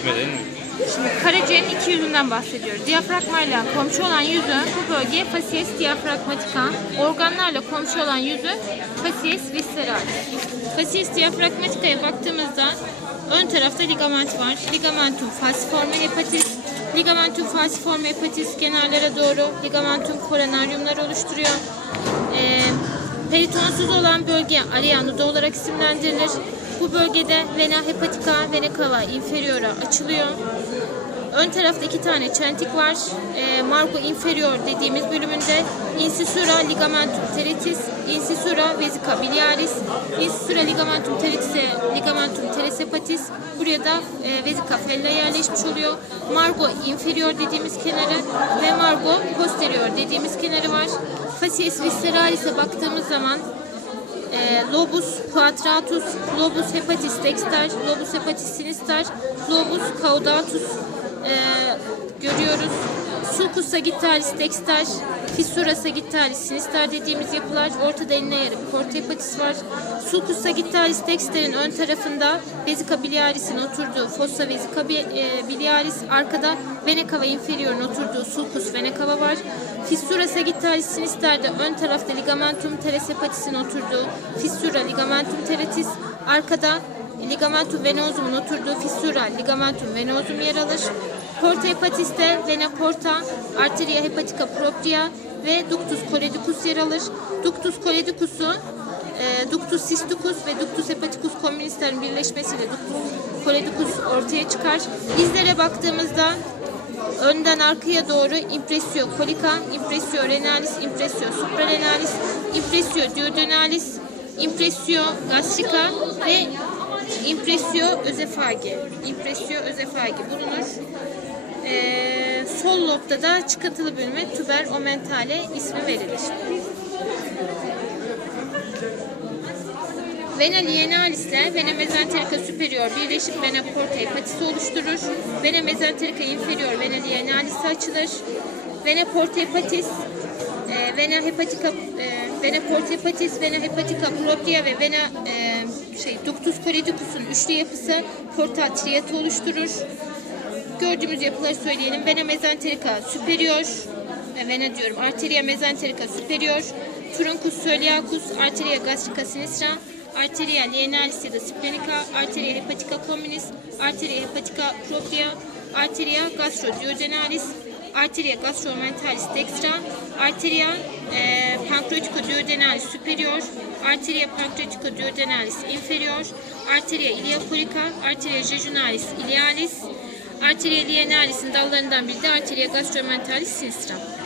Bitmedi mi? Şimdi karaciğerin iki yüzünden bahsediyoruz. Diyafragmayla komşu olan yüzü bu bölge facies diafragmatica, organlarla komşu olan yüzü facies visceralis. Facies diafragmatica'ya baktığımızda ön tarafta ligament var. Ligamentum falciforme hepatis, ligamentum falciforme hepatis kenarlara doğru ligamentum coronaryumlar oluşturuyor. Ee, peritonsuz olan bölge alea nuda olarak isimlendirilir. Bu bölgede vena hepatica, vena cava inferiora açılıyor. Ön tarafta iki tane çentik var. E, Margo inferior dediğimiz bölümünde incisura ligamentum teretis, vesica biliaris, incisura ligamentum teretise, ligamentum teres hepatis. Buraya da e, vesica fella yerleşmiş oluyor. Margo inferior dediğimiz kenarı ve Margo posterior dediğimiz kenarı var. Facies visceralis'e baktığımız zaman e, lobus quadratus, lobus hepatis dexter, lobus hepatis sinister, lobus caudatus e, görüyoruz. Sulcus sagittalis dexter, fissura sagittalis sinister dediğimiz yapılar. Ortada eline yarı bir porta hepatis var. Sulcus sagittalis dexter'in ön tarafında vesica biliaris'in oturduğu fossa vesica bi- e, biliaris, arkada vena cava inferior'un oturduğu sulcus vena cava var. Fissura sagittalis sinister'de ön tarafta ligamentum teres hepatis'in oturduğu fissura ligamentum teretis, arkada ligamentum venosum'un oturduğu fissura ligamentum venosum yer alır. Porta hepatiste vena porta, arteria hepatica propria ve ductus choledicus yer alır. Ductus choledicus'u e, ductus cysticus ve ductus hepaticus communislerin birleşmesiyle ductus choledicus ortaya çıkar. İzlere baktığımızda önden arkaya doğru impressio colica, impressio renalis, impressio suprarenalis, impressio duodenalis, impressio gastrica ve impressio özefagi. Impressio özefagi bulunur. Ee, sol lobda da çıkıntılı bölüme tuber omentale ismi verilir. Vena lienalis ile vena mesenterica superior birleşip vena porta hepatisi oluşturur. Vena mesenterica inferior vena lienalis açılır. Vena porta hepatis, vena hepatica, e, vena porta hepatis, vena hepatica propria ve vena e, şey ductus choledicus'un üçlü yapısı porta triatı oluşturur. Gördüğümüz yapıları söyleyelim. Vena mesenterica superior, e, vena diyorum, arteria mesenterica superior, truncus celiacus, arteria gastrica sinistra, arteria lienalis ya da splenica, arteria hepatica communis, arteria hepatica propria, arteria gastroduodenalis, arteria gastromentalis dextra, arteria e, pancreatica duodenalis superior, arteria pancreatica duodenalis inferior, arteria iliacolica, arteria jejunalis ilialis, arteria lienalis'in dallarından biri de arteria gastromentalis sinistra.